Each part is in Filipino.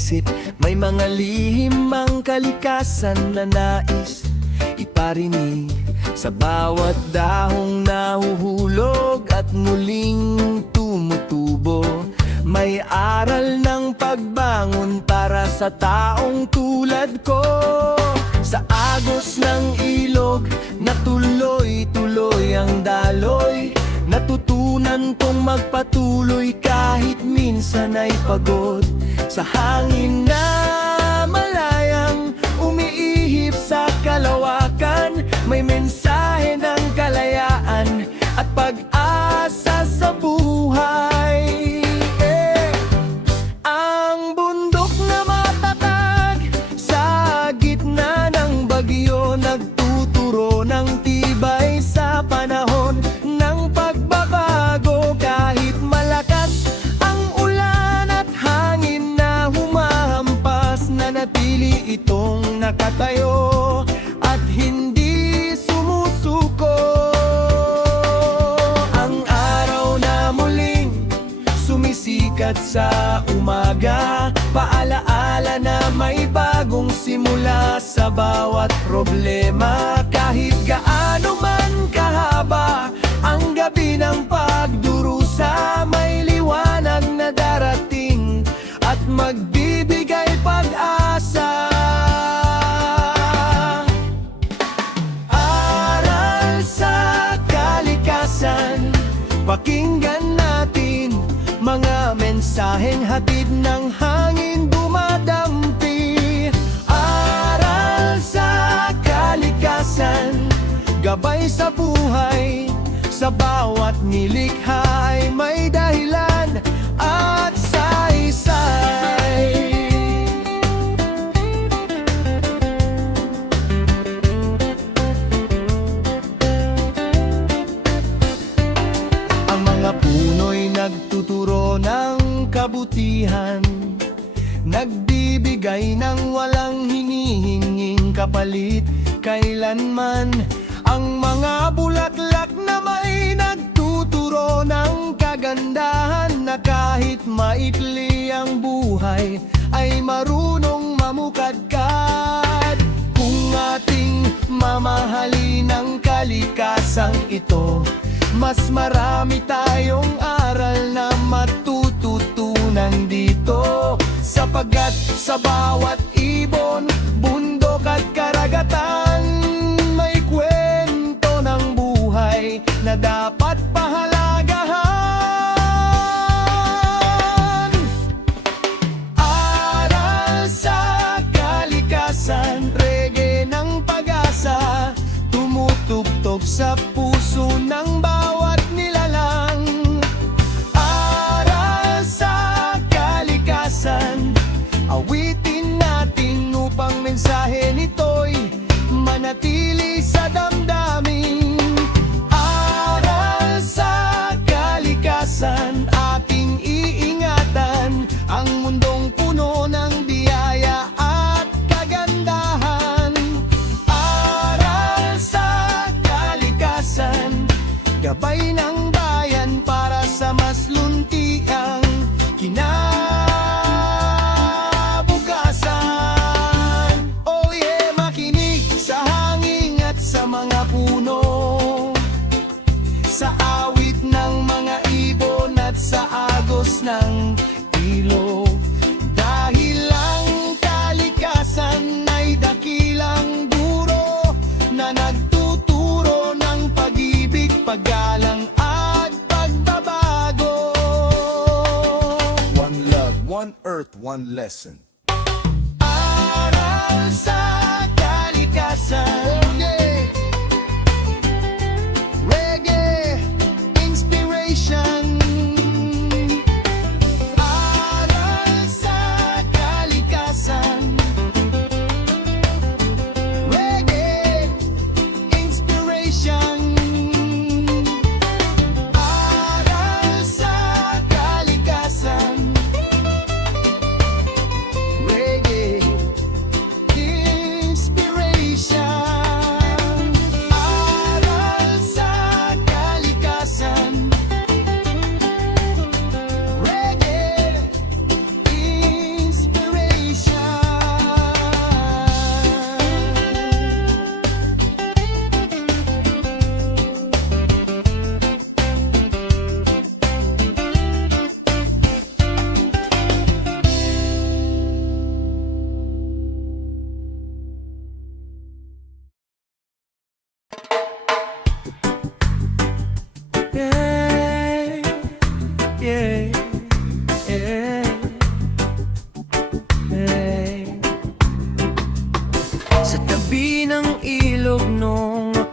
isip. May mga lihim ang kalikasan na nais iparinig sa bawat dahong nahuhulog at muling tumutubo. May aral ng pagbangon para sa taong tulad ko. Sa agos ng ilog na tuloy-tuloy ang daloy, natutunan kong magpatuloy kahit minsan ay pagod. Sa hangin na malayang umiihip sa kalawakan, may mensahe ng kalayaan at pag-asa sa buhay. Ang bundok na matatag sa gitna ng bagyo, nagtuturo ng tibay sa panahon ng pagbabago. Kahit malakas ang ulan at hangin na humahampas, nanatili itong nakatayo at hindi sumusuko. Ang araw na muling sumisikat sa umaga, paalaala na may bagong simula sa bawat problema. Kahit gaano man kahaba ang gabi ng pagdurusa, may liwanag na darating at magbibigay pag-asa. Aral sa kalikasan, pakinggan natin mga mensaheng hatid ng hangin dumadampi. Aral sa kalikasan, gabay sa buhay. Sa bawat nilikha ay may dahilan at saysay. Ang mga puno'y nagtuturo ng kabutihan, nagbibigay ng walang hinihinging kapalit kailanman. Ang mga bulaklak na may nagtuturo ng kagandahan, na kahit maikli ang buhay ay marunong mamukadkad. Kung ating mamahalin ang kalikasang ito, mas marami tayong aral na matututunan dito. Sapagkat sa bawat ibon, bundok at karagatan, may kwento ng buhay na dapat pahalagahan. Aral sa kalikasan, reggae ng pag-asa, tumutugtog sa puso ng bawat nilalang. Aral sa kalikasan, awitin natin upang mensahe nito'y manatili sa damdamin. Aral sa kalikasan, ating iingatan ang mundong puno ng biyaya at kagandahan. Aral sa kalikasan, gabay ng bayan para sa mas luntiang kinabukasan. Oh yeah, makinig sa hangin at sa mga puno, sa awit ng mga ibon at sa agos ng ilog. Dahil ang kalikasan ay dakilang guro na nagtuturo ng pag-ibig, paggalang at pagbabago. One love, one earth, one lesson. Aral sa kalikasan, reggae inspiration. Aral sa kalikasan, reggae inspiration. Aral sa kalikasan,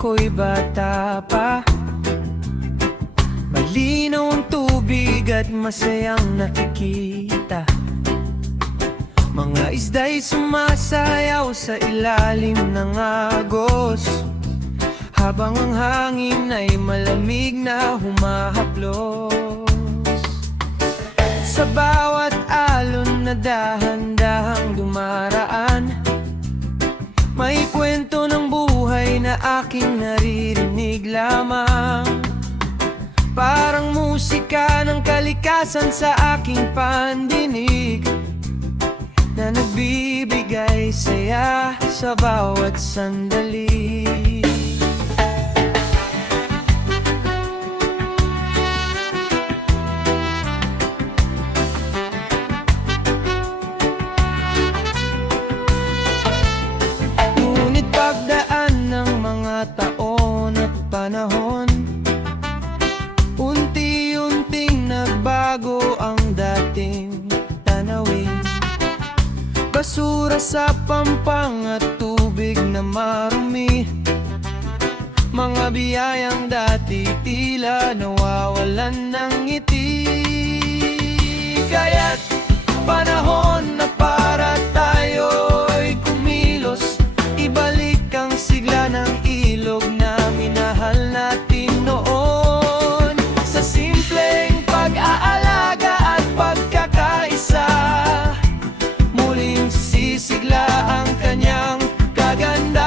ako'y bata pa. Malinaw ang tubig at masayang nakikita. Mga isda'y sumasayaw sa ilalim ng agos, habang ang hangin ay malamig na humahaplos. Sa bawat alon na dahan-dahang dumaraan, may kwento ng buhay na aking naririnig lamang. Parang musika ng kalikasan sa aking pandinig, na nagbibigay saya sa bawat sandali. Ngunit pagdaan ng mga taon at panahon, unti-unting nagbago ang dating tanawin. Basura sa pampang at tubig na marumi, mga biyayang dati tila nawawalan ng ngiti. Kaya't panahon na para tayo'y kumilos, ibalik ang sigla ng ilog na minahal natin noon. Sa simpleng pag-aalaga at pagkakaisa, muling sisigla ang kanyang kagandahan.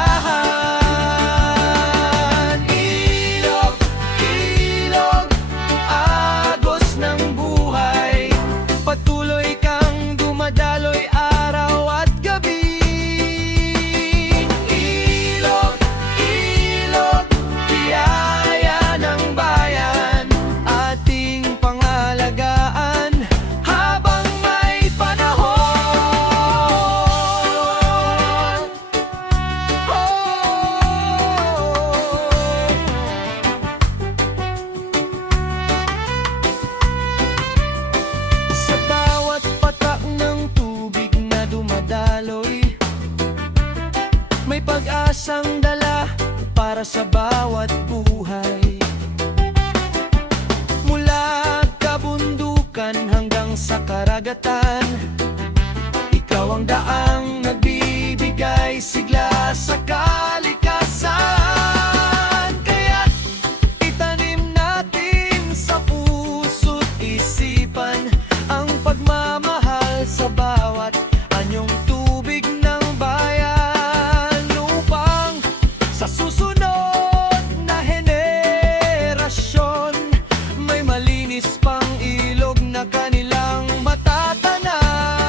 Ilog, ilog, agos ng buhay, patuloy kang dumadaloy araw at gabi. Ilog, ilog, biyaya ng bayan, ating pangalagaan habang may panahon. Sa bawat patak ng tubig na dumadaloy, may pag-asang dala para sa bawat buhay. Mula kabundukan hanggang sa karagatan, ikaw ang daang nagbibigay sigla sa kalikasan. Kaya't itanim natin sa puso't isipan ang pagmamahal sa bawat anyong tubig ng bayan, upang sa susunod na henerasyon may malinis pang ilog na kanilang matatanan.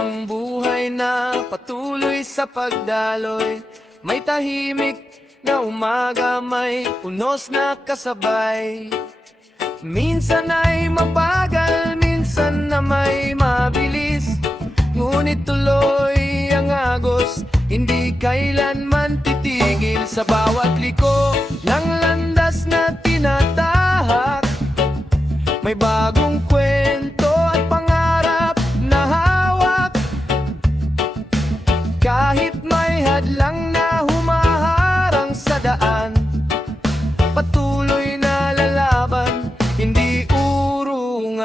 Ang buhay na patuloy sa pagdaloy, may tahimik na umaga, may unos na kasabay. Minsan ay mabagal, minsan na may mabilis, ngunit tuloy ang agos, hindi kailanman titigil. Sa bawat liko ng landas na tinatahak, may bagong kwento at pangarap na hawak. Kahit may hadlang na humaharang sa daan, patuloy na lalaban, hindi urungan.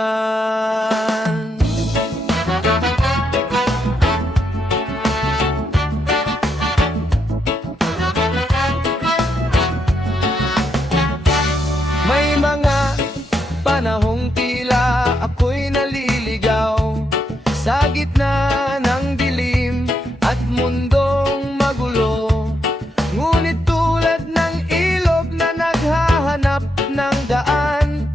May mga panahong tila ako'y naliligaw sa gitna ng dilim at mundong magulo. Ngunit tulad ng ilog na naghahanap ng daan,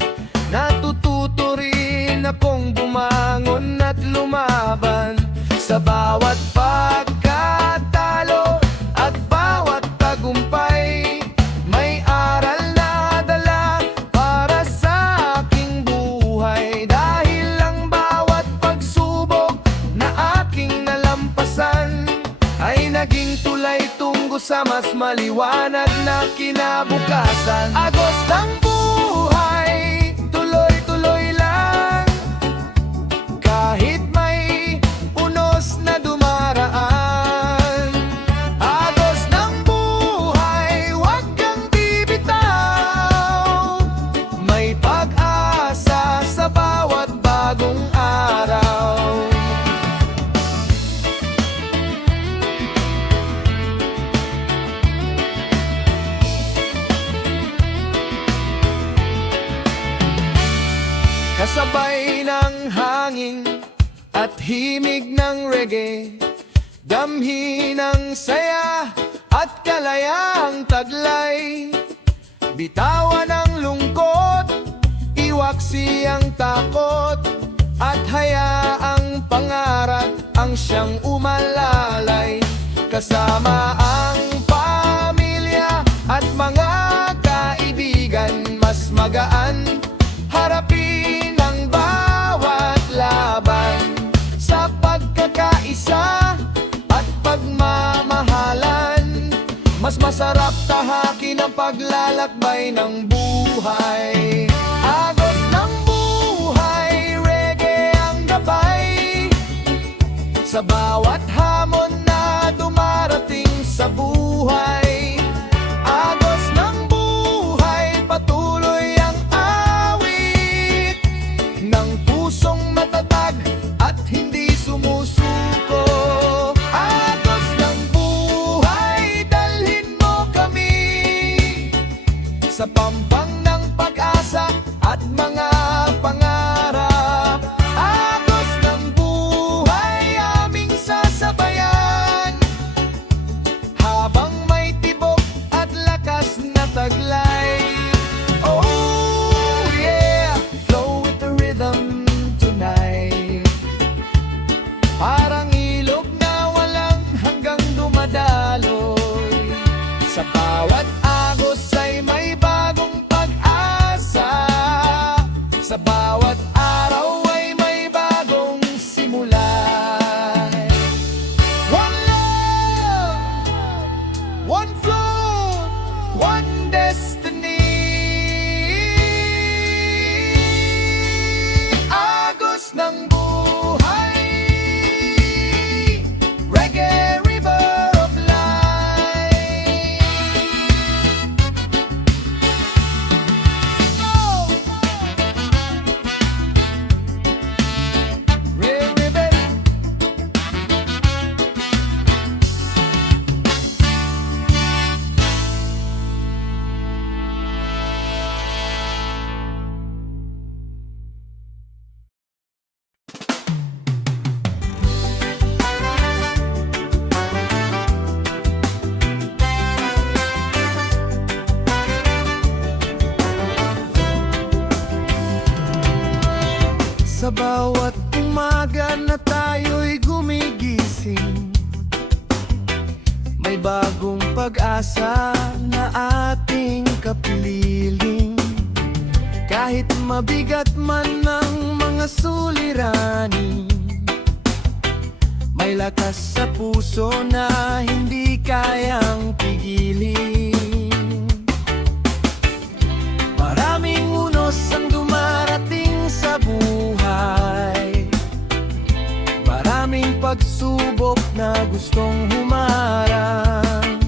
natututo rin akong bumangon at lumaban. Sa bawat pagkatalo at bawat tagumpay, may aral na dala para sa aking buhay. Dahil ang bawat pagsubok na aking nalampasan ay naging tulay tungo sa mas maliwanag na kinabukasan. Agos ng buhay, tuloy-tuloy lang, kahit may unos na dumaraan. Agos ng buhay, huwag kang bibitaw, may pag-asa sa bawat bagong araw. Kasabay ng hangin at himig ng reggae, damhi ng saya at kalayaang taglay. Bitawan ang lungkot, iwaksi ang takot, at hayaang pangarap ang siyang umalalay. Kasama ang pamilya at mga kaibigan, mas magaan harapin ang bawat laban. Sa pagkakaisa at pagmamahalan, mas masarap tahakin ang paglalakbay ng buhay. Agos ng buhay, reggae ang gabay sa bawat hamon na dumarating sa buhay. Agos ng buhay, patuloy ang awit ng pusong matatag at hindi sumusuko. Agos ng buhay, dalhin mo kami sa pampang ng pag-asa at mga pangarap. Agos ng buhay, aming sasabayan habang may pag-asa na ating kapiling. Kahit mabigat man ang mga suliranin, may lakas sa puso na hindi kayang pigilin. Maraming unos ang dumarating sa buhay, maraming pagsubok na gustong humarang.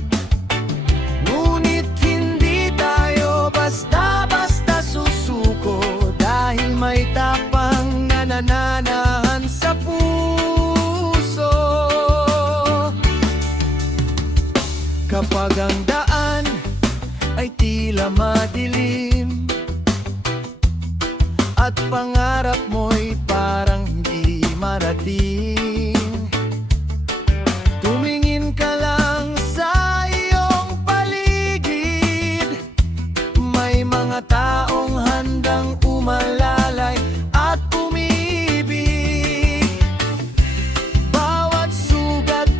Ngunit hindi tayo basta-basta susuko, dahil may tapang na nananahan sa puso. Kapag ang daan ay tila madilim at pangarap mo'y parang hindi marating, tumingin ka lang sa iyong paligid. May mga taong handang umalalay at umibig. Bawat sugat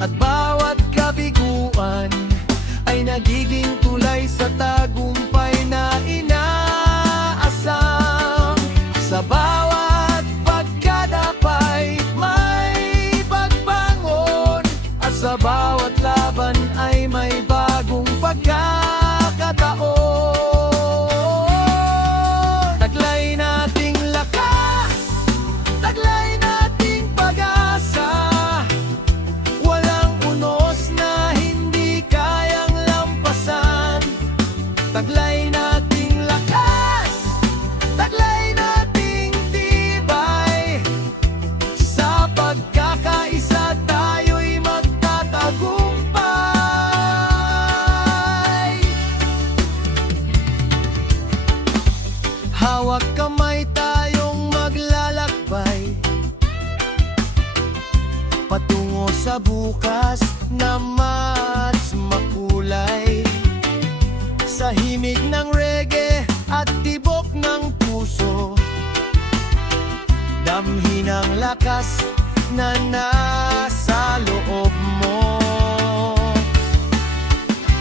at bawat kabiguan ay nagiging tulay sa tagumpay na inaasam. Sa bawat pagkadapay may pagbangon, at sa bawat laban ay may bagong pagkakataon. Taglay nating lakas, taglay nating pag-asa, walang unos na hindi kayang lampasan. Taglay nating lakas, taglay nating tibay, sa pagkakaisa tayo'y magtatagumpay. Hawak kamay tayong maglalakbay patungo sa bukas na mas makulay. Sa himig ng reggae at tibok ng puso, damhin ang lakas na nasa loob mo.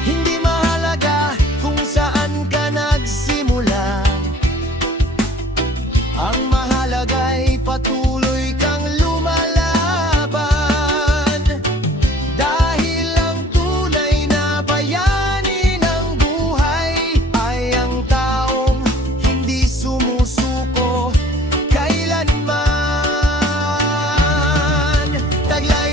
Hindi mahalaga kung saan ka nagsimula, ang mahalaga'y patuloy kang lumalaban. Dahil ang tunay na bayani ng buhay ay ang taong hindi sumusuko kailanman. Taglay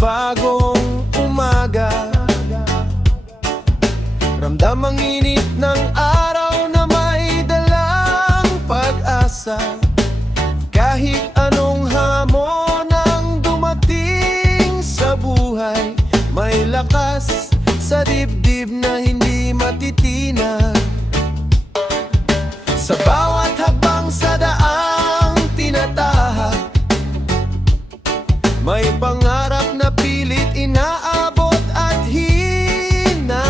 bagong umaga. Ramdam ang init ng araw na may dalang pag-asa. Kahit anong hamon ang dumating sa buhay, may lakas sa dibdib na hindi matitinag. Sa bawat hakbang sa daang tinatahak, may pangarap na pilit inaabot at hinahanap.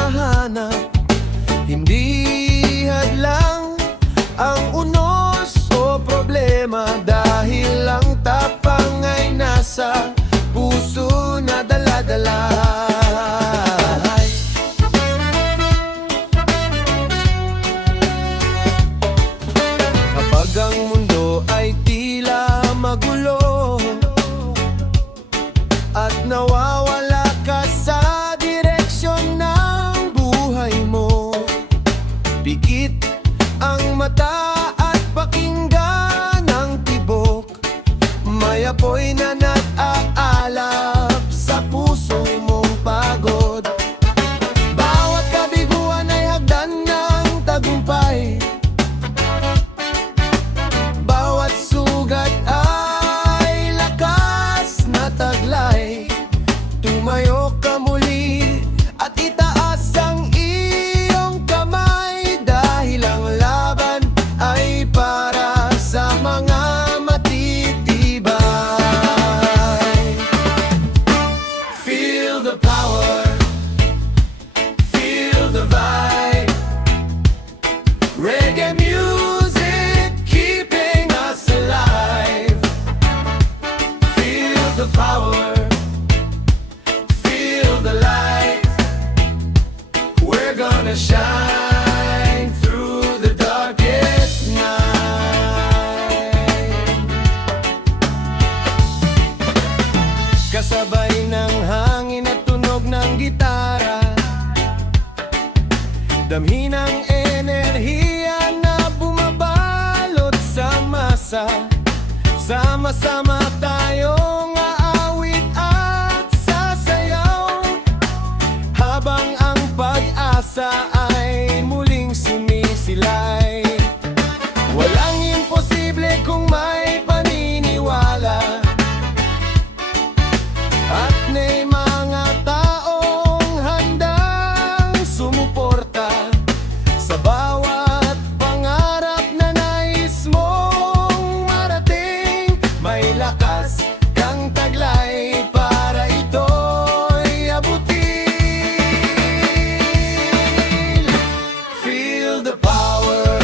Hindi hadlang ang unos o problema, dahil ang tapang ay nasa puso na dala-dala. Kapag ang mundo ay tila magulo at nawawala ka sa direksyon ng buhay mo, pikit ang mata at pakinggan ang tibok. May apoy na nag-aalap sa puso mong pagod. Bawat kabiguan ay hagdan ng tagumpay. Bawat sugat ay lakas na taglay. Tumayo ka muli at itaas ang iyong kamay, dahil ang laban ay para sa mga matitibay. Feel the power, feel the vibe. Reggae music keeping us alive. Feel the power, feel the light. We're gonna shine through the darkest night. Kasabay ng hangin at tunog ng gitara, damhin ang enerhiya na bumabalot sa masa. Sama-sama tayong aawit at sasayaw, habang ang pag-asa ay muling sumisilay. Walang imposible kung may paniniwala, at may mga taong handang sumuporta sa bawat pangarap na nais mong marating. May lakas kang taglay para ito'y abutin. Feel the power,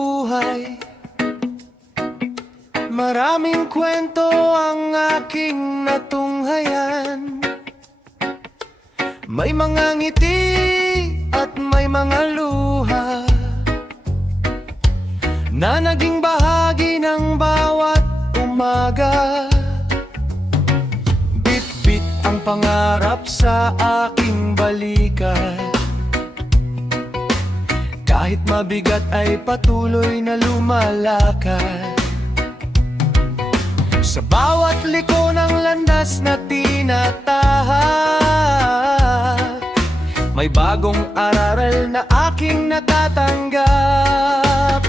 buhay. Maraming kwento ang aking natunghayan. May mga ngiti at may mga luha na naging bahagi ng bawat umaga. Bit-bit ang pangarap sa aking balikat. Kahit mabigat ay patuloy na lumalakad. Sa bawat liko ng landas na tinatahak, may bagong aral na aking natatanggap.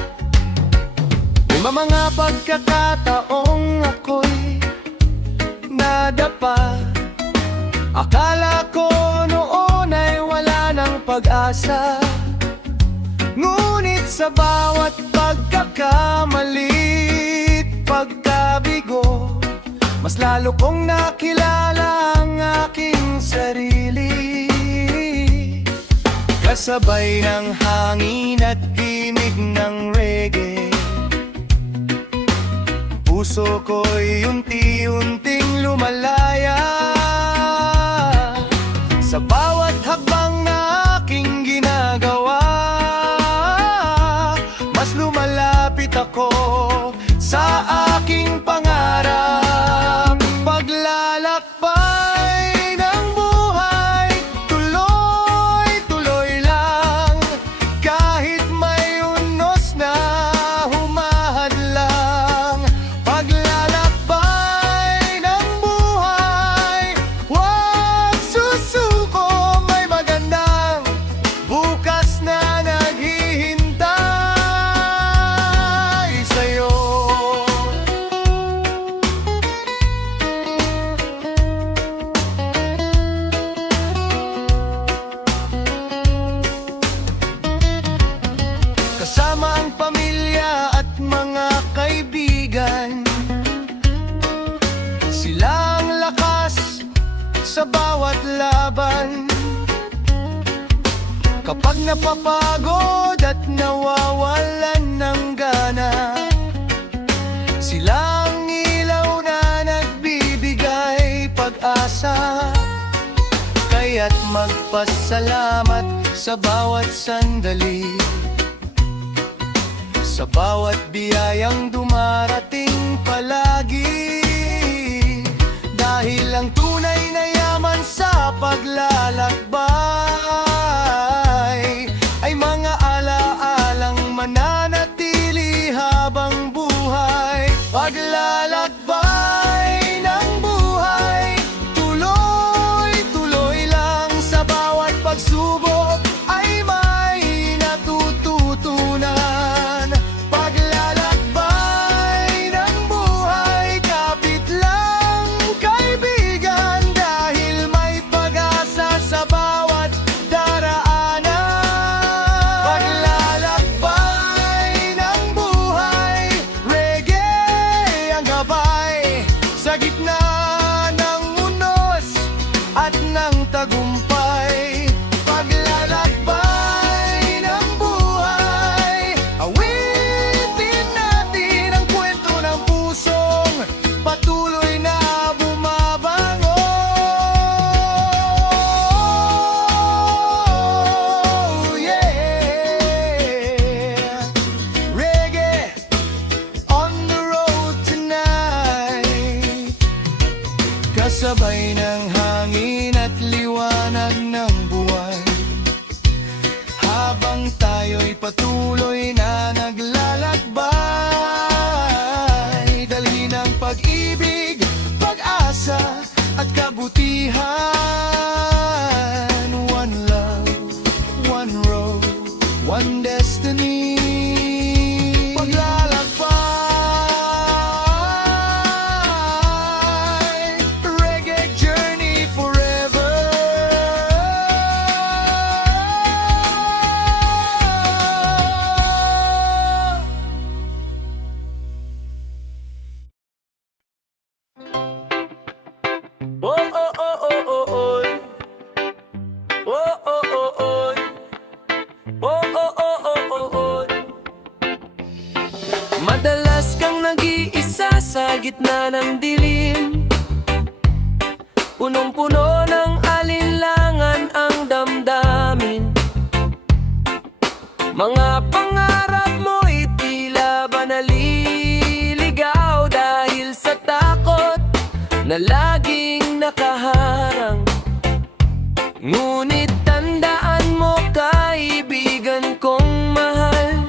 May mga pagkakataong ako'y nadapa. Akala ko noon ay wala ng pag-asa, ngunit sa bawat pagkakamali't pagkabigo, mas lalo kong nakilala ang aking sarili. Kasabay ng hangin at tinig ng reggae, puso ko'y unti-unting lumalaya. Sa bawat hakbang na aking ginagawa, mas lumalapit ako sa aking pangarap. Paglalakbay ng buhay, tuloy-tuloy lang. Kahit may unos na humahadlang. Paglalakbay ng buhay, huwag susuko. May magandang bukas na naghihintay sa'yo. Kasama ang pamilya at mga kaibigan, sila ang lakas sa bawat laban. Kapag napapagod at nawawalan ng gana, sila ang ilaw na nagbibigay pag-asa. Kaya't magpasalamat sa bawat sandali, sa bawat biyayang dumarating palagi. Dahil ang tunay na yaman sa paglalakbay ay mga alaalang mananatili habang buhay. Paglalakbay ng buhay, tuloy-tuloy lang. Sa bawat pagsubok ay may natututunan. Paglalakbay ng buhay, kapit lang kaibigan, dahil may pag-asa sa bawat daraanan. Paglalakbay ng buhay, reggae ang gabay sa gitna ng unos at ng tagumpay. Paglalakbay ng buhay, awitin natin ang kwento ng pusong patuloy na bumabango. Yeah, reggae on the road tonight. Kasabay ng hangin at liwanag ng buwan, habang tayo'y patuloy na naglalakbay. Dalhin ang pag-ibig, pag-asa at kabutihan. One love, one road, one destiny. Paglalakbay, reggae journey forever. Oh, oh, oh, oh, oh, oh. Oh, oh, oh, oh. Oh, oh, oh, oh, oh, oh. Madalas kang nag-iisa sa gitna ng dilim, punong-puno ng alinlangan ang damdamin. Mga pangarap mo'y tila ba naliligaw dahil sa takot na laging nakaharang. Ngunit tandaan mo, kaibigan kong mahal,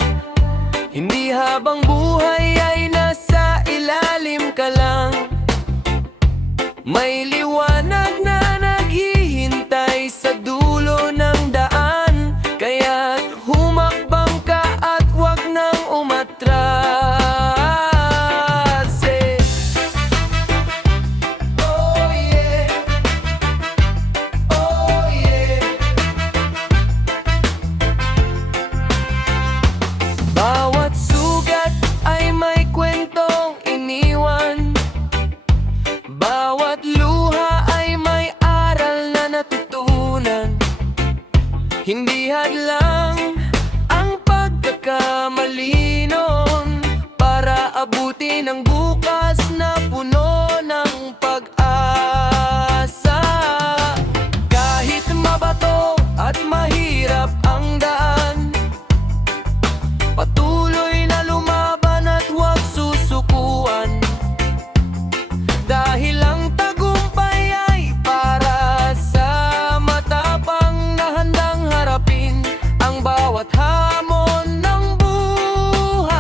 hindi habang buhay ay nasa ilalim ka lang. May liwanag na naghihintay sa dulo ng daan, kaya't humakbang ka at wag nang umatras. Oh yeah, oh yeah. Bawat sugat ay may kwentong iniwan, bawat luha ay may aral na natutunan. Hindi hadlang ang pagkakamali noon para abutin ang bukas na puno ng pag-asa. Kahit mabato at mahirap ang daan, patuloy na lumaban at huwag susukuan. Dahil ang tagumpay ay para sa matapang na handang harapin ang bawat hamon ng buhay.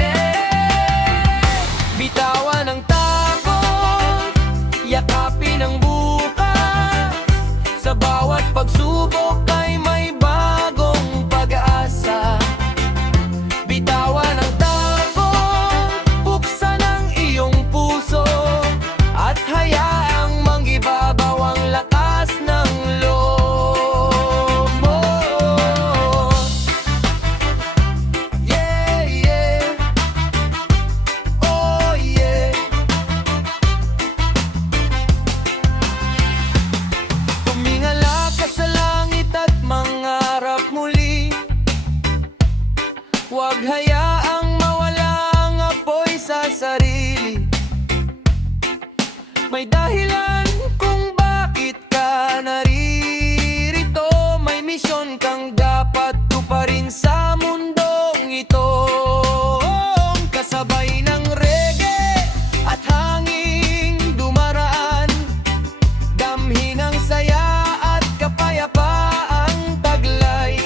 Yeah! Bitawan ang takot, yakapin ang bukas. Sa bawat pagsubok ay may bagong pag-asa. Bitawan ang takot, buksan ang iyong puso, at hayaang manggibabaw ang lakas ng loob mo. Yeah, yeah. Oh yeah. Tumingala ka sa langit at mangarap muli, huwag hayaang mawala ang apoy sa sarili. May dahilan kung bakit ka naririto, may misyon kang dapat tuparin sa mundong ito. Kasabay ng reggae at hanging dumaraan, damhin ang saya at kapayapaang taglay.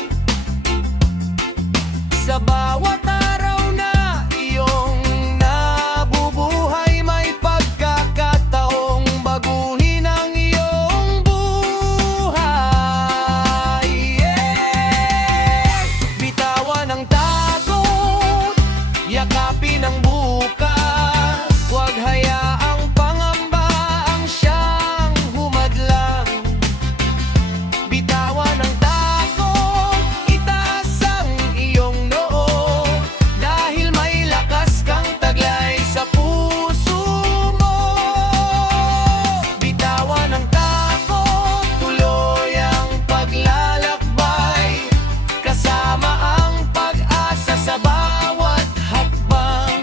Sa bawat araw na iyong nabubuhay, may pagkakataong baguhin ang iyong buhay. Yeah! Bitawan ang takot, yakapin ang bukas. Huwag hayaang pangamba ang siyang humadlang. Bitawan ang takot, itaas ang iyong noo, dahil may lakas kang taglay sa puso mo. Bitawan ang takot, tuloy ang paglalakbay, kasama ang pag-asa sa bawat hakbang.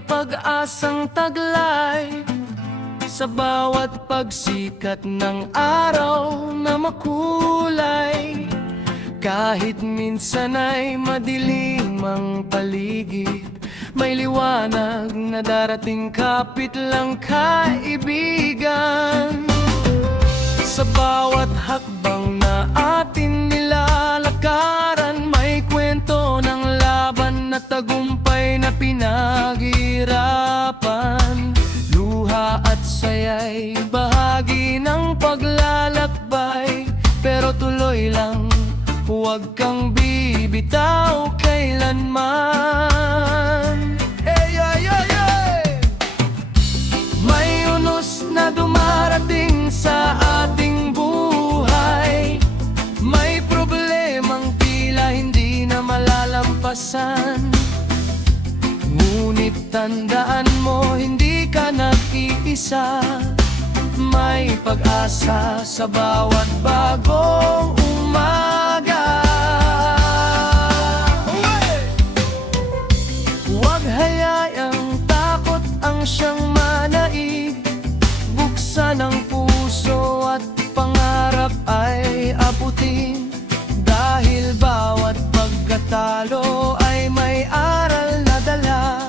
may pag-asang taglay sa bawat pagsikat ng araw na makulay. Kahit minsan ay madilim ang paligid, may liwanag na darating kapit lang kaibigan. Sa bawat hakbang na atin nilalakaran, may kwento ng laban na tagumpay na pinaghirapan. Luha at saya'y bahagi ng paglalakbay, pero tuloy lang, huwag kang bibitaw kailanman. Hey, hey, hey, hey! May unos na dumarating sa ating buhay, may problemang tila hindi na malalampasan. Ngunit tandaan mo, hindi ka nag-iisa. May pag-asa sa bawat bagong umaga. Huwag hayayang takot ang siyang manaig. Buksan ang puso at pangarap ay abutin. Dahil bawat pagkatalo ay may aral na dala,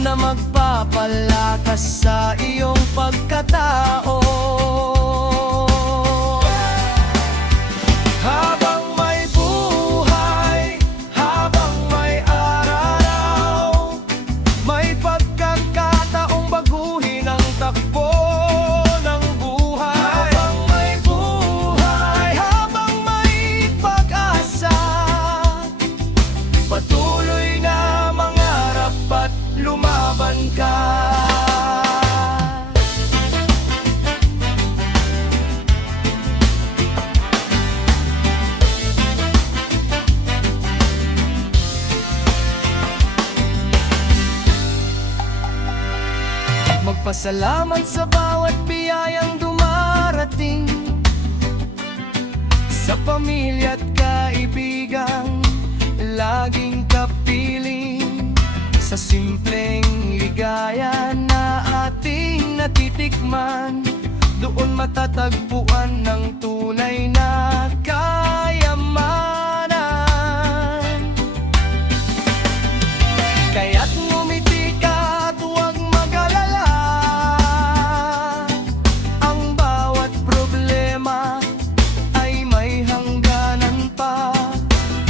na magpapalakas sa iyong pagkatao. Habang may buhay, habang may araw, may pagkakataong baguhin ang takbo ng buhay. Habang may buhay, habang may pag-asa, patuloy na mangarap at lumaban ka. Magpasalamat sa bawat biyayang dumarating, sa pamilya at kaibigang laging kapiling, sa simpleng ligaya na ating natitikman. Doon matatagpuan ng tunay na kayamanan. Kaya't ngumiti ka at huwag mag-alala, ang bawat problema ay may hangganan pa.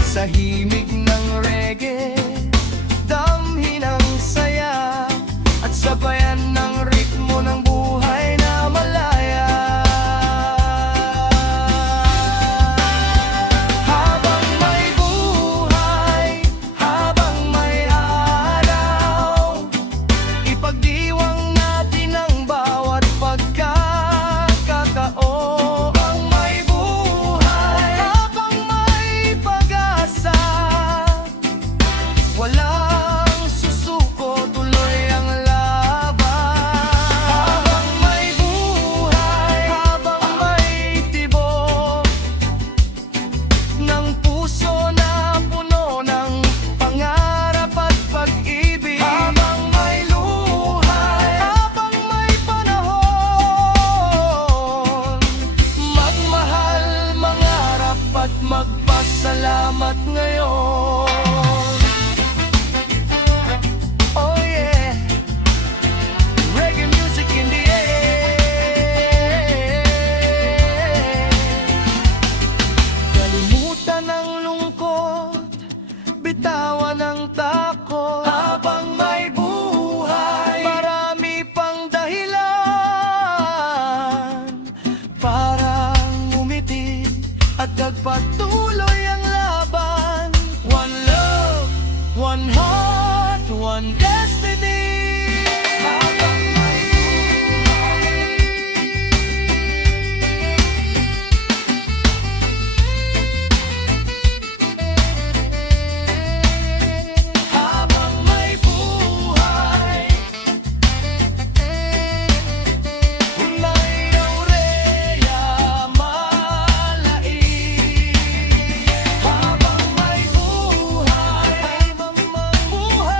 Sa himig ng reggae, damhin ang saya, at sabayan ng ritmo ng buhay na malaya. Habang may buhay, habang may araw, ipagdiwang natin ang bawat pagkakataon. Habang may buhay, habang may pag-asa, walang susuko, tuloy ang laban. Habang may buhay, habang may tibok ng puso na puno ng pangarap at pag-ibig. Habang may luhay, habang may panahon, magmahal, mangarap at magpasalamat ngayon. Oh yeah, reggae music in the air. Kalimutan ang lungkot, bitawan ang takot. Habang may buhay, marami pang dahilan para ngumiti at nagpatuloy ang laban. One love, one heart, one destiny. Habang may habang may buhay, Nay Aurelia Malaig. Habang may buhay, habang may buhay,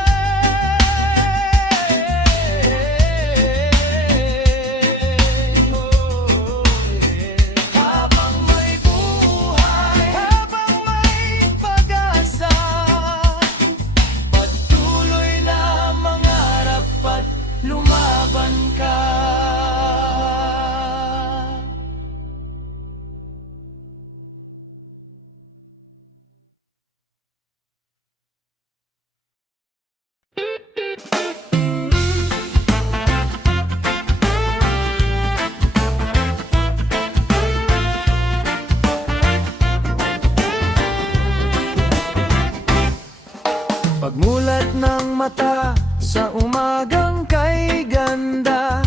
umagang kay ganda,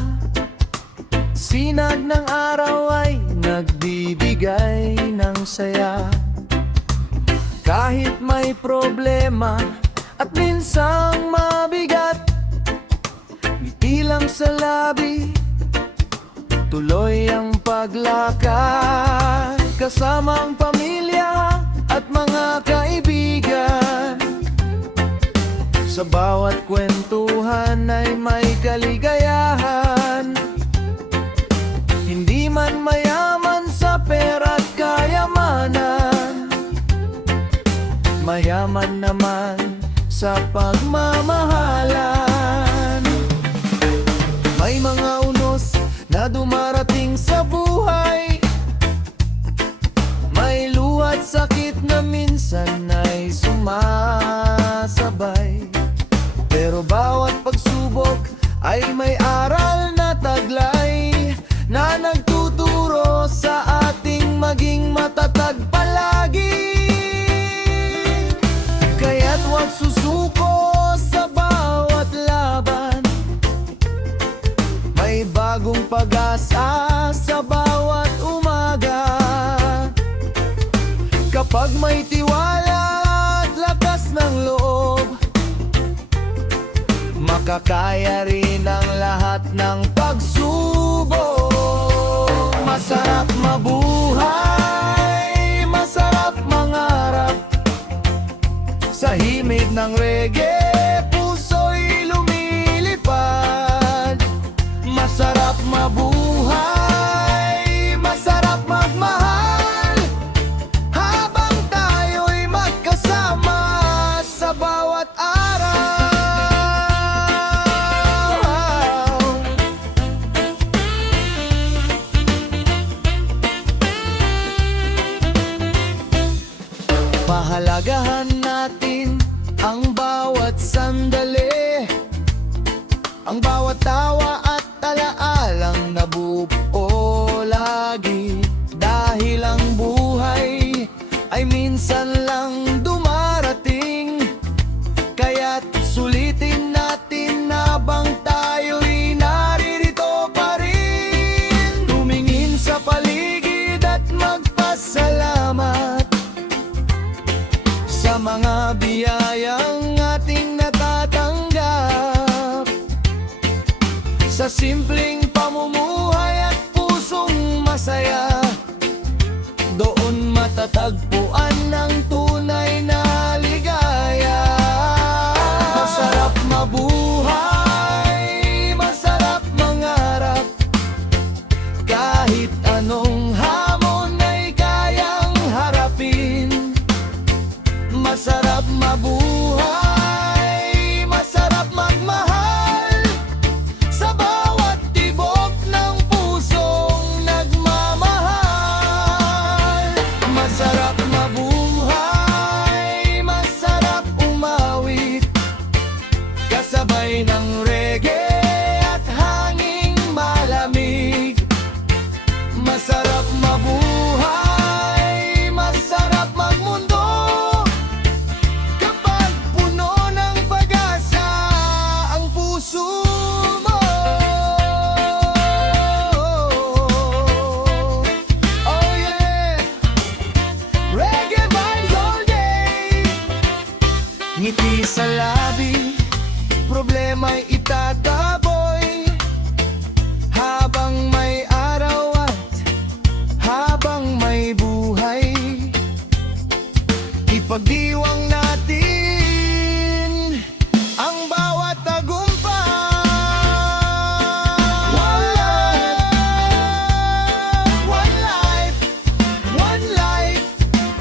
sinag ng araw ay nagbibigay ng saya. Kahit may problema at minsang mabigat, ngiti lang sa labi, tuloy ang paglakad. Kasama ang pamilya at mga kaibigan, sa bawat kwentuhan ay may kaligayahan. Hindi man mayaman sa pera at kayamanan, mayaman naman sa pagmamahalan. May mga unos na dumarating sa buhay, may luha at sakit na minsan ay sumasabay. Pero bawat pagsubok ay may aral na taglay, na nagtuturo sa ating maging matatag palagi. Kaya't huwag susuko sa bawat laban, may bagong pag-asa sa bawat umaga. Kapag may tiwala at lakas ng loob, makakaya rin ang lahat ng pagsubok. Masarap mabuhay, masarap mangarap, sa himig ng reggae puso'y lumilipad. Masarap mabuhay, masarap magmahal, habang tayo'y magkasama sa bawat araw. Pahalagahan natin ang bawat sandali, ang bawat tawa at alaalang nabubuo lagi. Dahil ang buhay ay minsan lang dumarating, kaya't sulitin natin habang tayo'y naririto pa rin. Tumingin sa paligid at magpasalamat sa mga biyayang ating natatanggap, sa simpleng pamumuhay at pusong masaya. Doon matatagpuan ng tunay na ligaya. Masarap mabuhay, masarap mangarap, kahit anong hamon ay kayang harapin. Masarap mabuhay, masarap magmahal, sa bawat tibok ng pusong nagmamahal. Masarap mabuhay, masarap umawit, kasabay ng reggae at hanging malamig. Masarap mabuhay, masarap magmundo, kapag puno ng pag-asa ang puso mo. Oh yeah, reggae vibes all day. Ngiti sa labi, problema'y itataboy, habang may araw at habang may buhay. Ipagdiwang natin ang bawat tagumpay. One life, one life,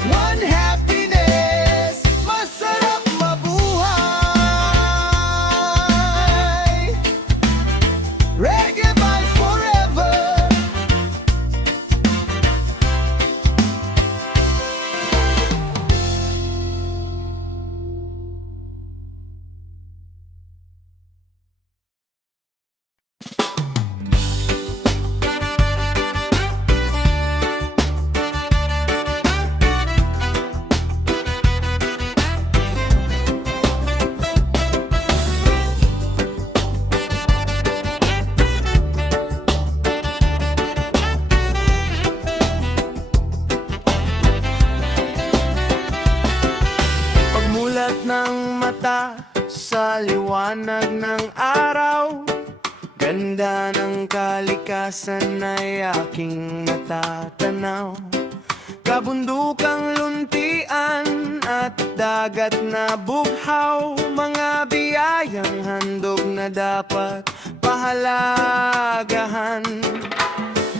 one happiness. Masarap mabuhay. Ganda ng kalikasan ay aking natatanaw, kabundukang luntian at dagat na bughaw, mga biyayang handog na dapat pahalagahan.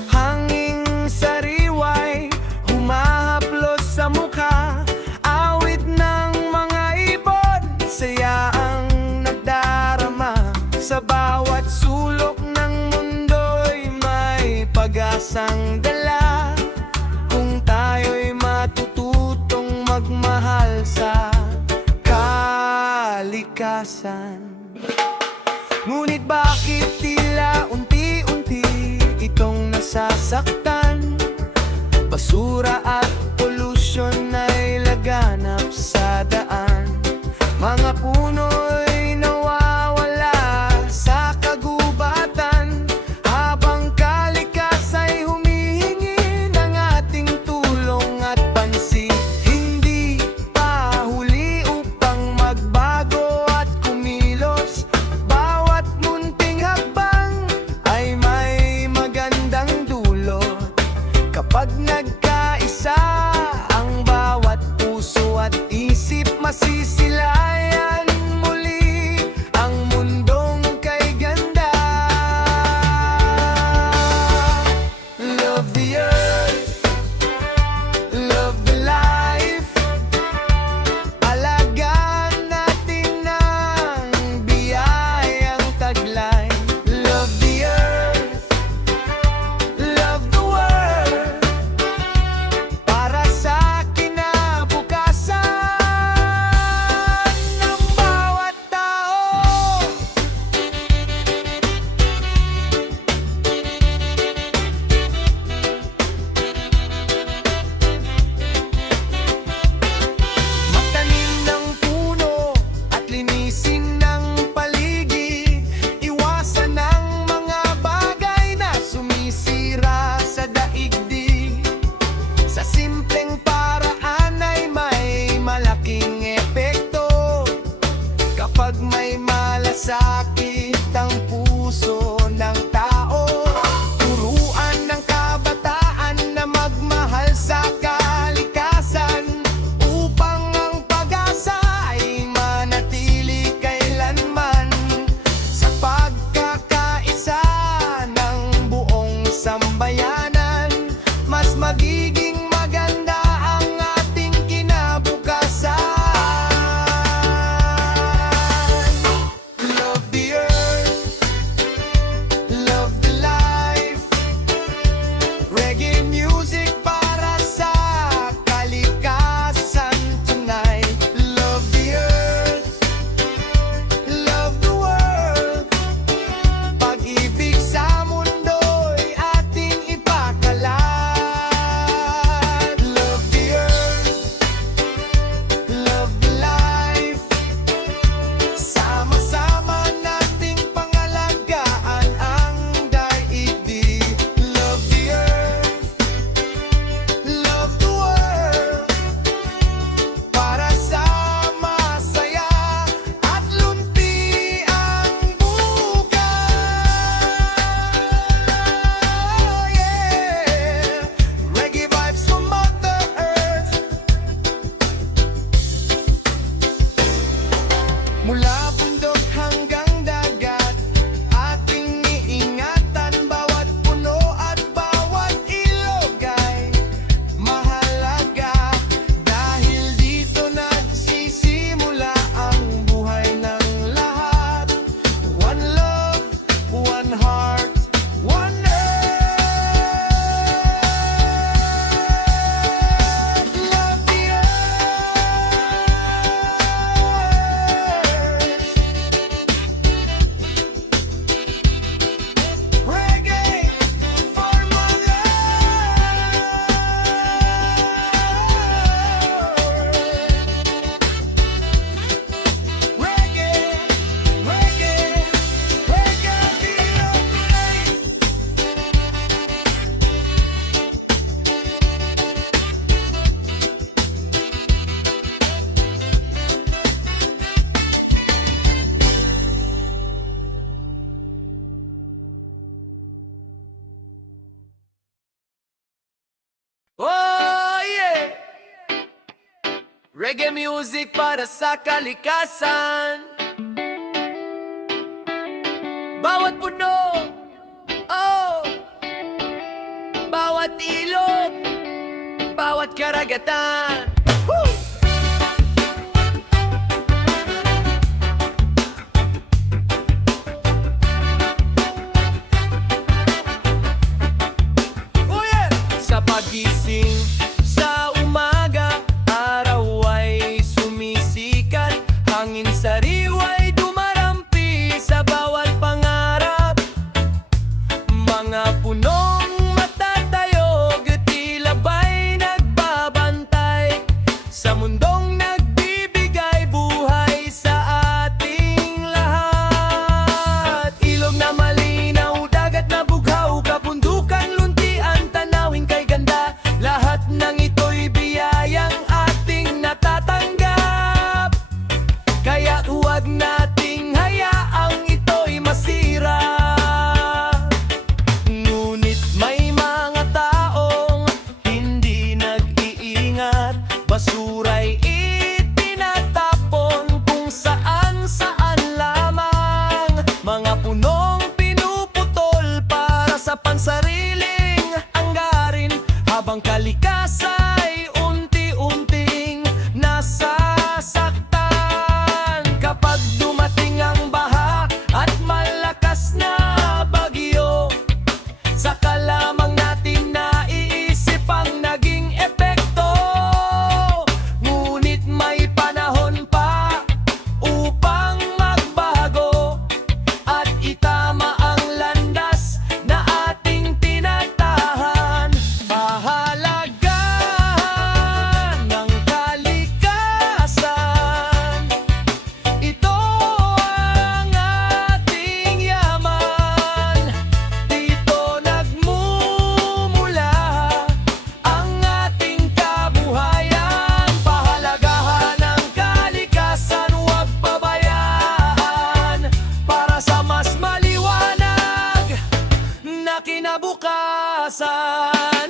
Hanging sariway humahaplos sa mukha, awit ng mga ibon, saya ang nagdarama. Sa bawat sulok ng mundo'y may pag-asang dala, kung tayo'y matututong magmahal sa kalikasan. Ngunit bakit tila unti-unti itong nasasaktan? Basura at polusyon ay laganap sa daan, mga puno'y nawawala sa kagubatan, habang kalikas ay humihingi ng ating tulong at pansin. Hindi pa huli upang magbago at kumilos, bawat munting hakbang ay may magandang dulot. Kapag nagkaisa Reggae music para sa kalikasan. Bawat puno, oh, bawat ilog, bawat karagatan. Woo! Oh yeah! Sa pagising sa umaga, araw ay sumisikat, hangin sariway dumarampi sa bawat pangarap. Mga punong matatayog, tila ba'y nagbabantay sa mundong nagbibigay buhay sa ating lahat. Ilog na malinaw, dagat na bughaw, kabundukan, luntian, tanawin kay ganda. Lahat ng ito'y biyayang ating natatanggap. Kaya huwag nating hayaang ito'y masira. Ngunit may mga taong hindi nag-iingat, basura'y itinatapon kung saan-saan lamang. Mga punong pinuputol para sa pansariling anggarin, habang kalikasa'y unti-unting nasasaktan. Kapag dumating ang baha at malakas na bagyo, saka lamang natin naiisip ang naging epekto. Ngunit may panahon pa upang magbago at itama ang landas na ating tinatahan. Pahalagahan ng kalikasan, ito ang ating yaman. Dito nagmumula ang ating kabuhayan. Pahalagahan ng kalikasan, huwag pabayaan, para sa mas maliwanag na kinabukasan.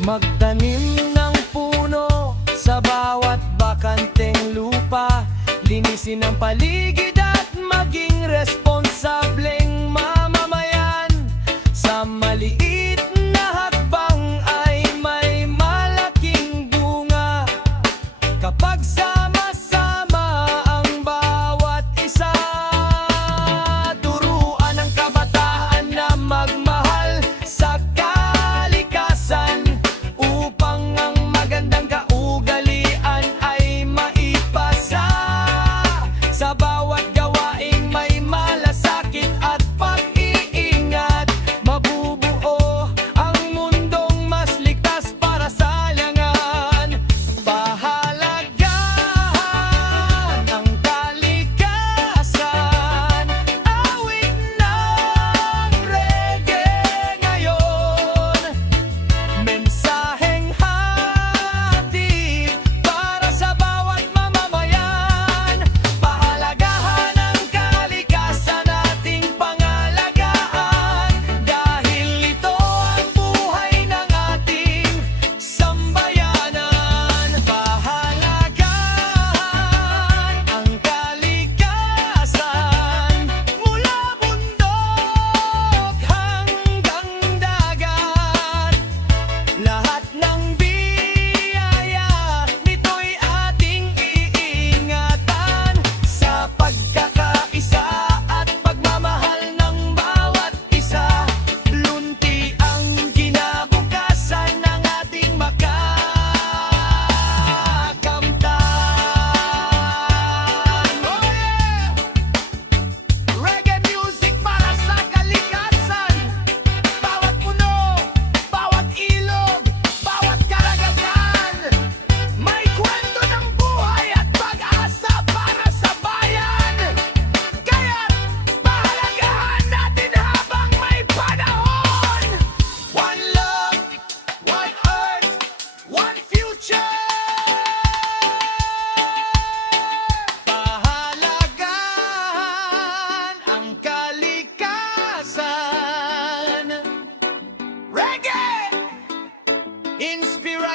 Magtanim ng puno sa bawat bakanteng lupa, linisin ang paligid at maging responsableng mamamayan. Sa maliit na hakbang ay may malaking bunga, kapag sama-sama ang bawat isa. Turuan ang kabataan na magmahal sa kalikasan, upang ang magandang kaugalian ay maipasa sa bawat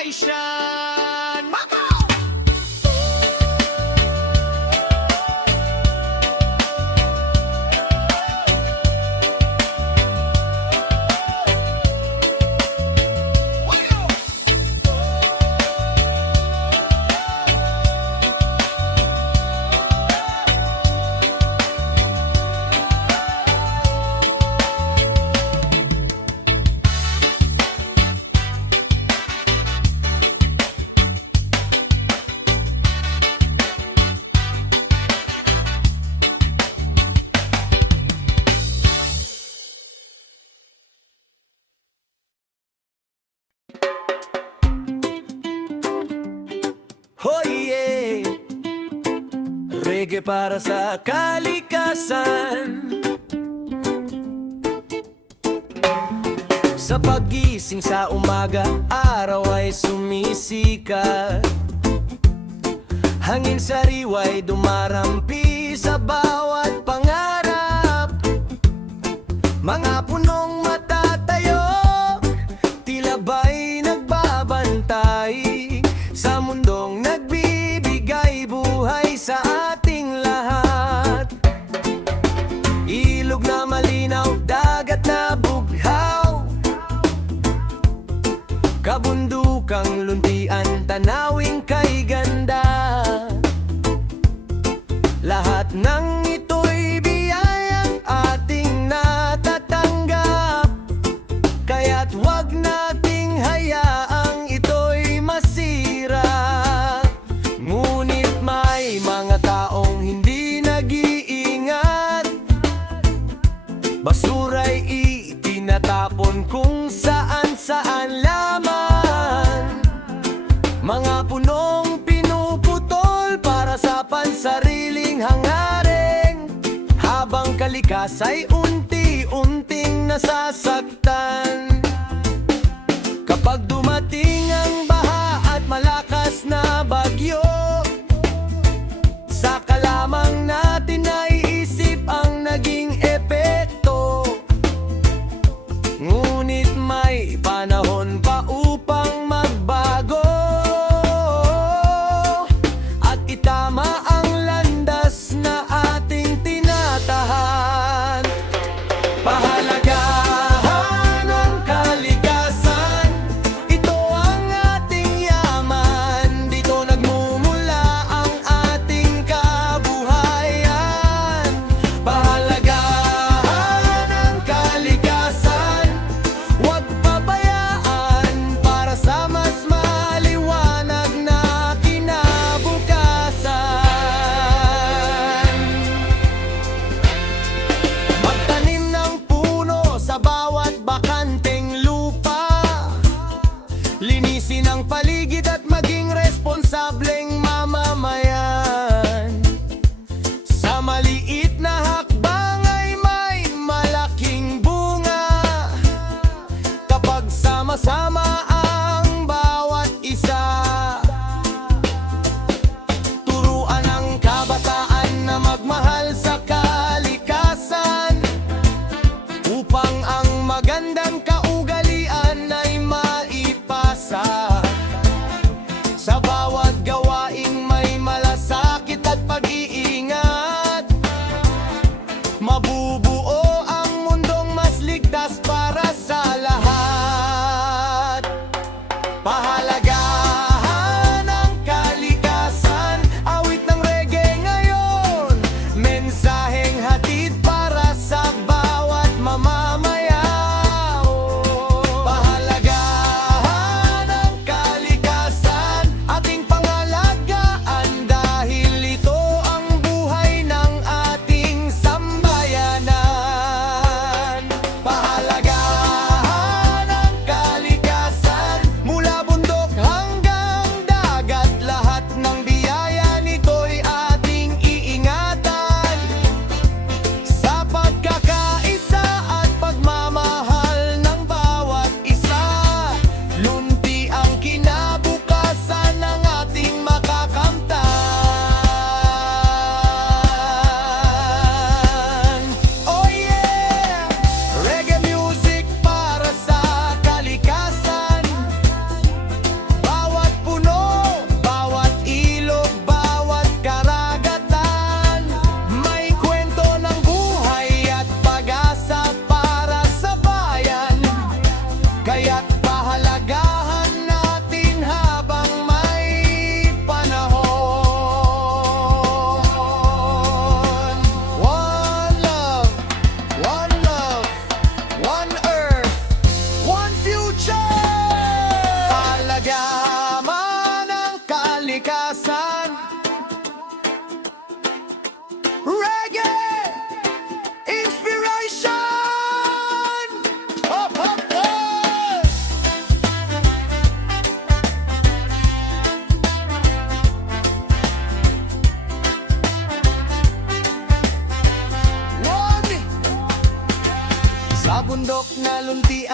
kaisyan. Maka! Hoy, yeah. Reggae para sa kalikasan. Sa pagising sa umaga, araw ay sumisikat. Hangin sariway dumarampi sa bawat pangarap. Mga punong matatayo, tila ba'y nagbabantay sa mundong nagbibigay buhay sa ating lahat. Ilog na malinaw, dagat na bughaw, kabundukang luntian, tanawing kay ganda. Lahat ng ito'y biyayang ating natatanggap, kaya't wag nating hayaang ito'y masira. Ngunit may mga taong hindi nag-iingat, basura'y itinatapon kung saan-saan lamang. Mga punong pinuputol para sa pansariling hangarin, habang kalikas ay unti-unting nasasaktan. Kapag dumating ang baha at malakas na bagyo, saka lamang natin naiisip ang naging epekto. Ngunit may panahon pa upang magbago at itama ang landas na ating tinatahan. Pahalagahan ang kalikasan, ito ang ating yaman. Dito nagmumula ang ating kabuhayan. Pahalagahan ang kalikasan, huwag pabayaan para sa mas maliwanag na kinabukasan. Magtanim ng puno sa bawat bakanteng lupa, linisin ang paligid at maging responsableng mamamayan. Sa maliit na hakbang ay may malaking bunga, kapag sama-sama ang bawat isa. Turuan ang kabataan na magmahal sa kalikasan, upang ang magandang kaugalian ay maipasa. Sa bawat gawain may malasakit at pag-iingat, mabubuo ang mundong mas ligtas para sa lahat.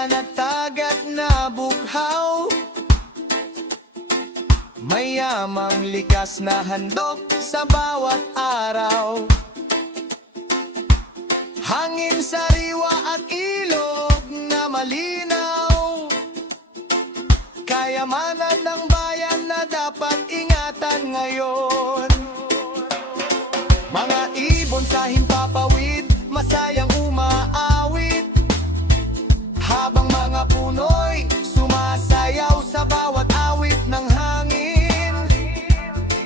at dagat na bughaw, mayamang likas na handog sa bawat araw. Hangin, sariwa at ilog na malinaw, kayamanan ng bayan na dapat ingatan ngayon. Mga ibon sa himpapawid, masayang umaawit, habang mga punoy sumasayaw sa bawat awit ng hangin.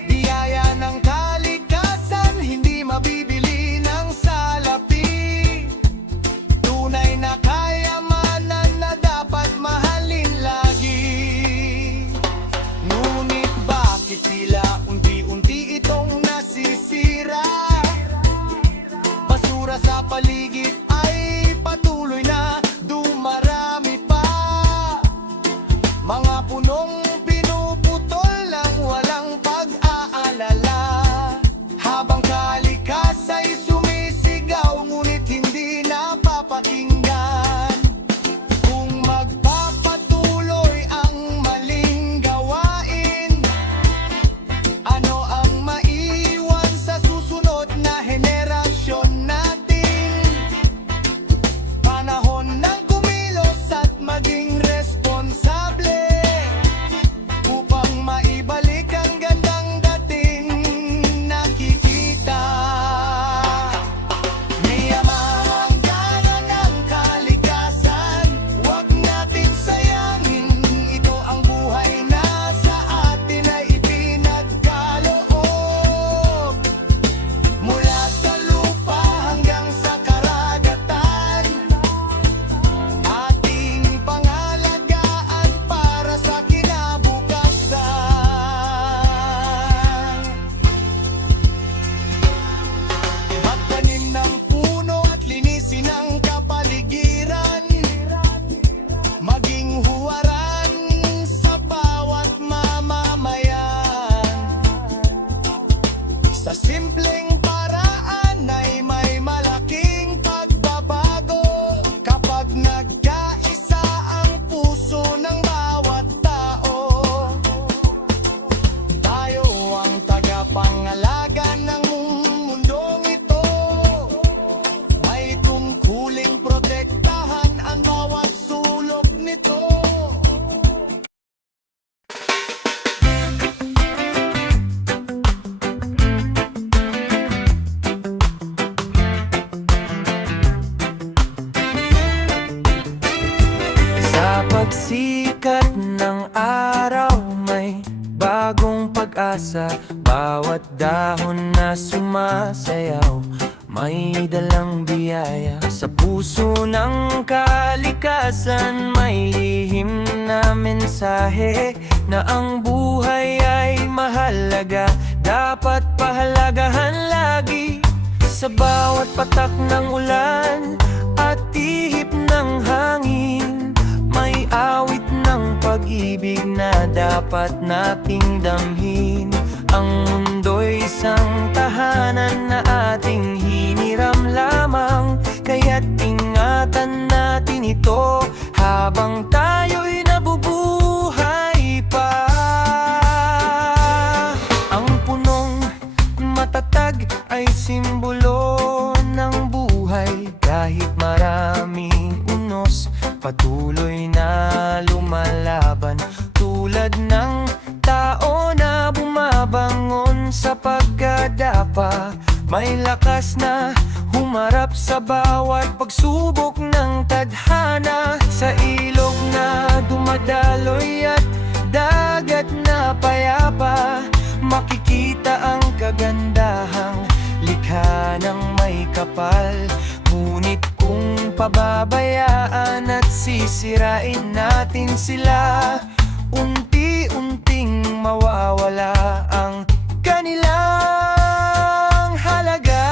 Biyaya ng kalikasan, hindi mabibili ng salapi. Tunay na kayamanan na dapat mahalin lagi. Ngunit bakit tila unti-unti itong nasisira? Basura sa paligid ay patuloy na dumarami pa. Mga punong pinuputol lang walang pag-aalala, habang kalikas ay sumisigaw ngunit hindi napapakinggan. Kung magpapatuloy ang maling gawain, ano ang maiwan sa susunod na henerasyon natin? Panahon ng kumilos at maging responsable, upang maibalik ang gandang dating nakikita. Mayamang ang gana ng kalikasan, huwag natin sayangin. Ito ang buhay na sa atin ay ipinagkaloob. Mula sa lupa hanggang sa karagatan, ating pangalagaan para sa kinabukasan. Magtanim ng puno at linisin ang kapaligiran, maging huwaran sa bawat mamamayan. Sa simpleng paraan ay may malaking pagbabago, kapag nagkaisa ang puso ng bawat tao. Tayo ang tagapangalaga ng mundong ito, may tungkuling protektahan ang bawat sulok nito. Sa pagsikat ng araw may bagong pag-asa, bawat dahon na sumasayaw may dalang biyaya. Sa puso ng kalikasan may lihim na mensahe, na ang buhay ay mahalaga, dapat pahalagahan lagi. Sa bawat patak ng ulan at tihip ng hangin, may awit ng pag-ibig na dapat nating damhin. Ang mundo'y isang tahanan na ating hiniram lamang, kaya't ingatan natin ito habang tayo'y nabubuhay pa. Ang punong matatag ay simbolo ng buhay, kahit maraming unos patuloy na lumalaban, tulad ng tao na bumabangon sa pagkadapa. May lakas na humarap sa bawat pagsubok ng tadhana. Sa ilog na dumadaloy at dagat na payapa, makikita ang kagandahang likha ng may kapal. Ngunit kung pababayaan at sisirain natin sila, unti-unting mawawala ang kanilang halaga.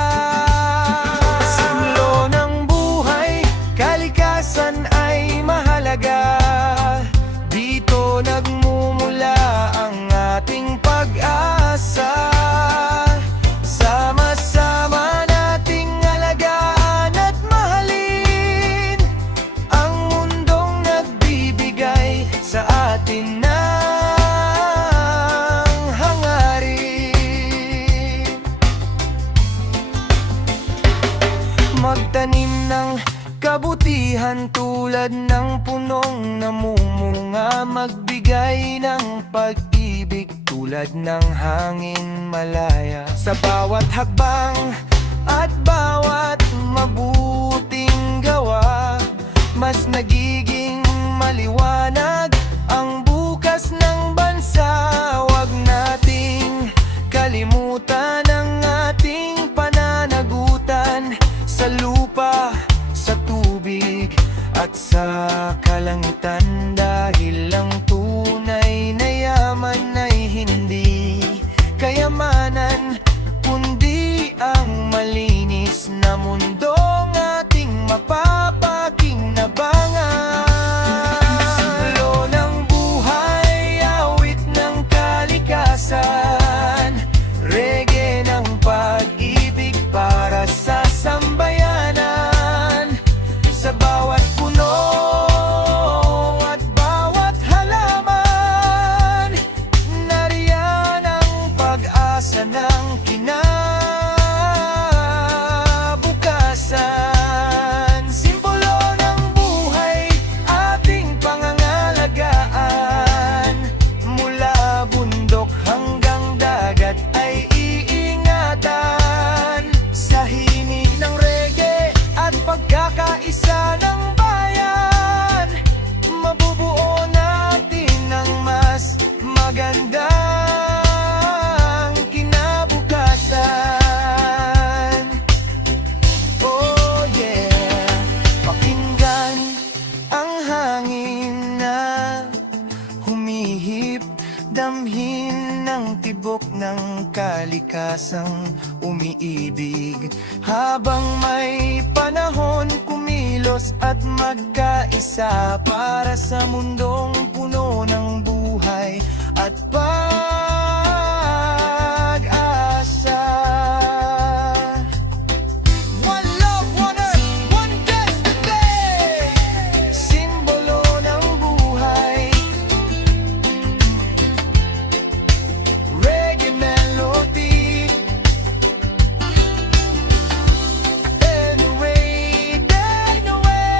Simula ng buhay, kalikasan ay mahalaga. Dito nagmumula ang ating pag-asa. Sama-sama nating alagaan at mahalin ang mundong ng pag-ibig tulad ng hangin malaya. Sa bawat hakbang at bawat mabuting gawa, mas nagiging maliwanag ang bukas ng bansa. Huwag nating kalimutan ang ating pananagutan sa lupa, sa tubig at sa kalangitan. Dahil ang tunay na yaman ay hindi kayamanan, kundi ang malinis na mundong ating mapapakinabangan. Simbolo ng buhay, awit ng kalikasan, reggae ng pag-ibig para sa sambayanan. Sa bawat puno at bawat halaman, nariyan ang pag-asa ng kinabukasan. Simbolo ng buhay, ating pangangalagaan, mula bundok hanggang dagat ay iingatan. Sa himig ng reggae at pagkakaisa ng bayan, mabubuo natin ang mas magandang kinabukasan. Oh yeah, pakinggan ang hangin na humihip, damhin ng tibok ng kalikasang umiibig. Habang may panahon, kumilos at magkaisa para sa mundong puno ng buhay at pag-asa. One love, one earth, one destiny. Simbolo ng buhay, reggae melody. Anyway, anyway.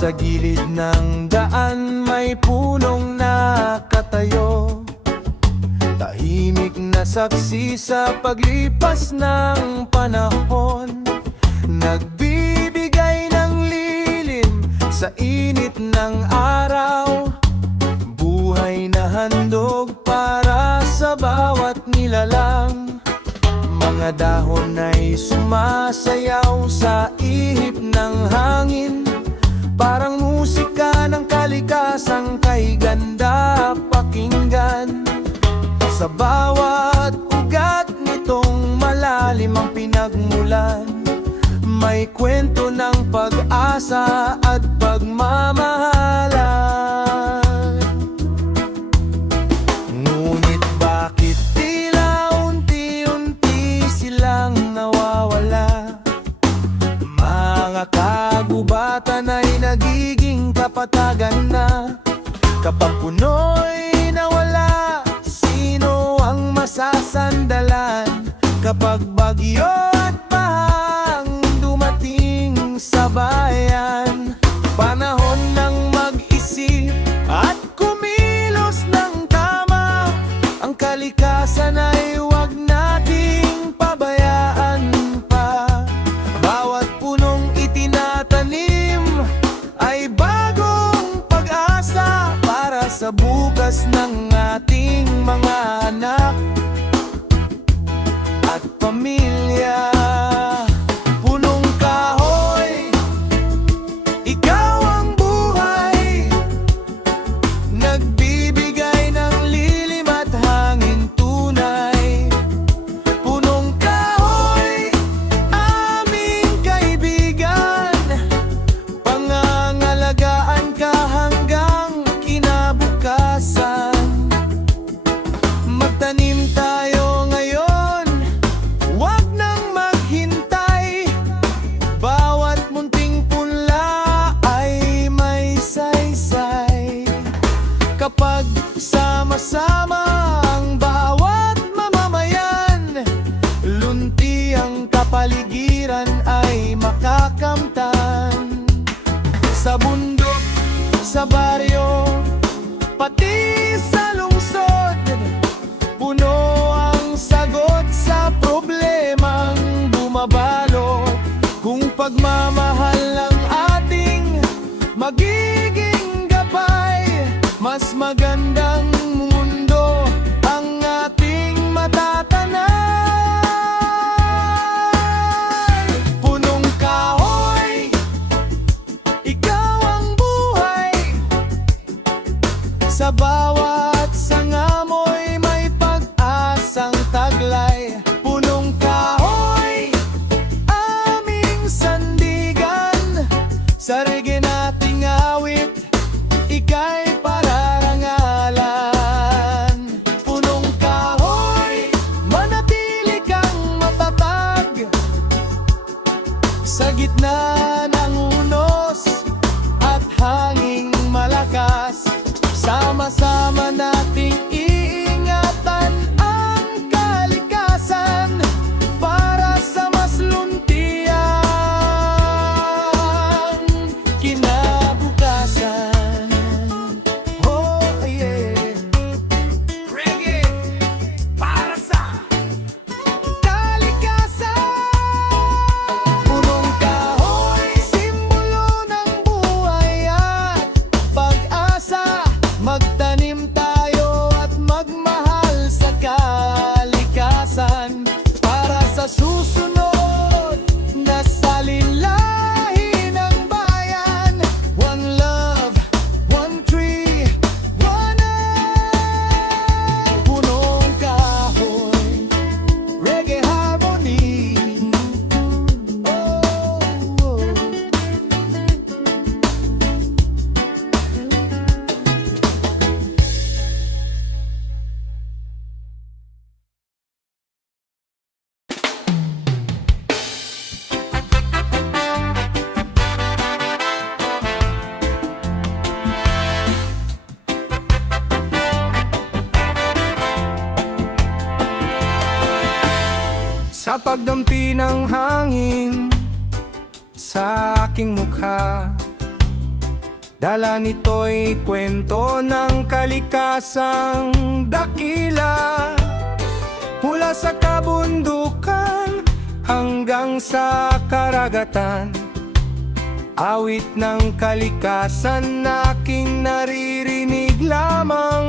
Sa gilid ng daan may punong nakatayo, tahimik na saksi sa paglipas ng panahon. Nagbibigay ng lilim sa init ng araw, buhay na handog para sa bawat nilalang. Mga dahon ay sumasayaw sa ihip ng hangin, parang musika ng kalikasang kay ganda pakinggan. Sa bawat ugat nitong malalim ang pinagmulan, may kwento ng pag-asa at pagmamahalan. Ngunit bakit tila unti-unti silang nawawala? Mga kagubatan ay nagiging kapatagan na. Kapag puno'y nawala, sino ang masasandalan? Kapag bagyo at bahang dumating sa bayan, panahon ng mag-isip at kumilos ng tama. Ang kalikasan ay huwag nating pabayaan pa. Bawat punong itinatanim ay bagong pag-asa para sa bukas ng ating mga anak at pamilya. Punong kahoy, ikaw ang buhay, nagbibigay ng lilim at hangin tunay. Punong kahoy, aming kaibigan, pangangalagaan ka hanggang bundok, sa baryo, pati sa lungsod. Puno ang sagot sa problemang bumabalot. Kung pagmamahal ang ating magiging gabay, mas magandang mundo ang ating matatanay. Punong kahoy, ikaw ang buhay. Sa bawat sangamoy may pag-asang taglay. Punong kahoy, aming sandigan. Sa reggae nating awit, ika'y pararangalan. Punong kahoy, manatili kang matatag. Sa gitna ng unos at hanging malakas, sama-sama nating iingatan ang kalikasan para sa mas luntiang kinabukasan. Oh yeah, reggae para sa kalikasan. Punong kahoy, simbolo ng buhay at pag-asa. Magtanim tayo at magmahal sa kalikasan para sa susunod na salinlahi ng bayan. One love, one tree, one earth. Punong kahoy, reggae harmony. Oh, oh. Sa pagdampi ng hangin sa aking mukha, dala nito'y kwento ng kalikasang dakila. Mula sa kabundukan hanggang sa karagatan, awit ng kalikasan aking naririnig lamang.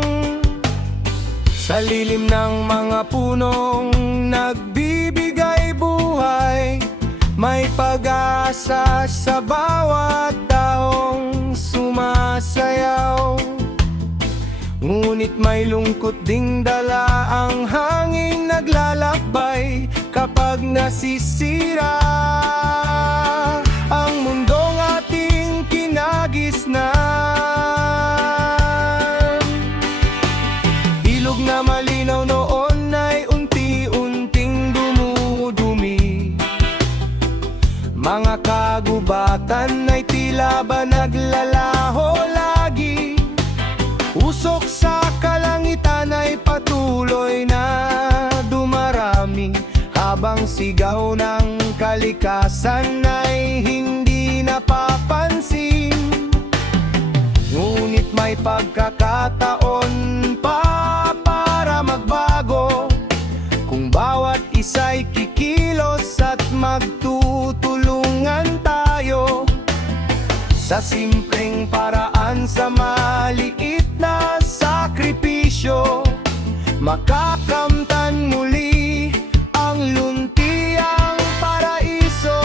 Sa lilim ng mga punong nagbibigay buhay, may pag-asa sa bawat taong sumasayaw. Ngunit may lungkot ding dala ang hangin naglalakbay kapag nasisira ang mundong ating kinagisnan. Ilog na malinaw noon ay unti-unting dumudumi. Mga kagubatan ay tila ba naglalaho lagi. Usok sa kalangitan ay patuloy na dumarami, habang sigaw ng kalikasan ay hindi napapansin. Ngunit may pagkakataon pa para magbago, kung bawat isa'y kikilos at magtutulungan tayo. Sa simpleng paraan, sa maliit na sakripisyo, makakamtan muli ang luntiang paraiso.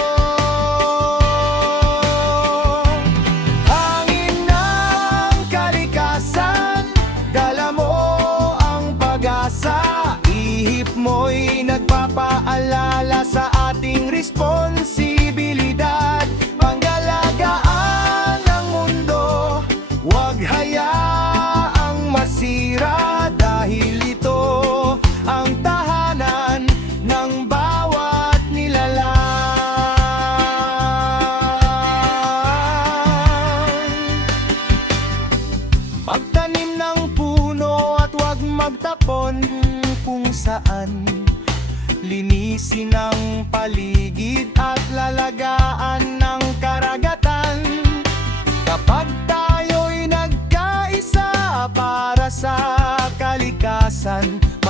Hangin ng kalikasan, dala mo ang pag-asa. Ihip mo'y nagpapaalala sa ating responsibilidad. Pangalagaan ang mundo, huwag hayaang masira, dahil ito ang tahanan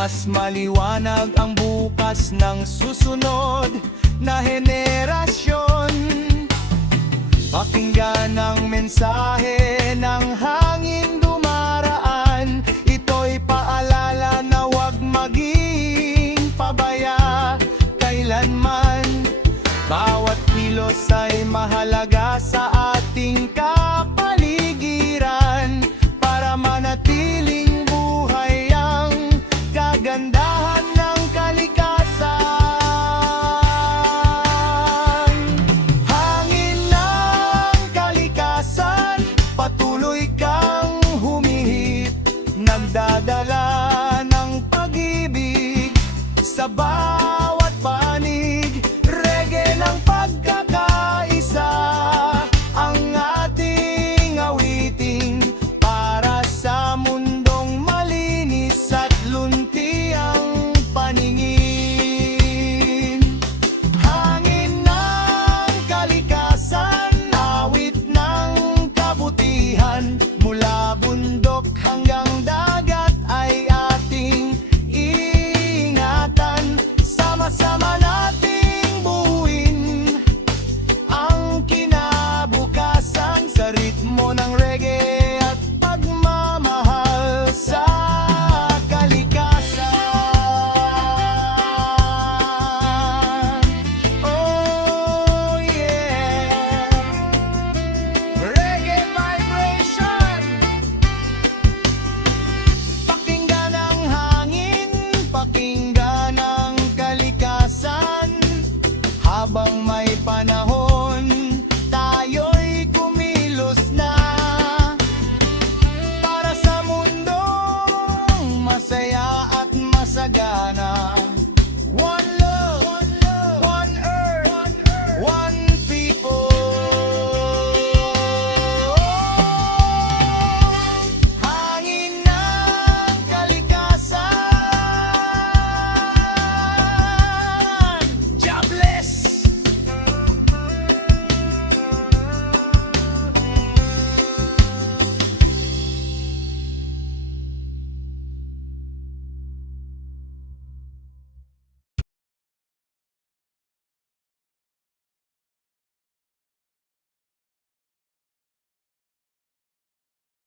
mas maliwanag ang bukas ng susunod na henerasyon. Pakinggan ang mensahe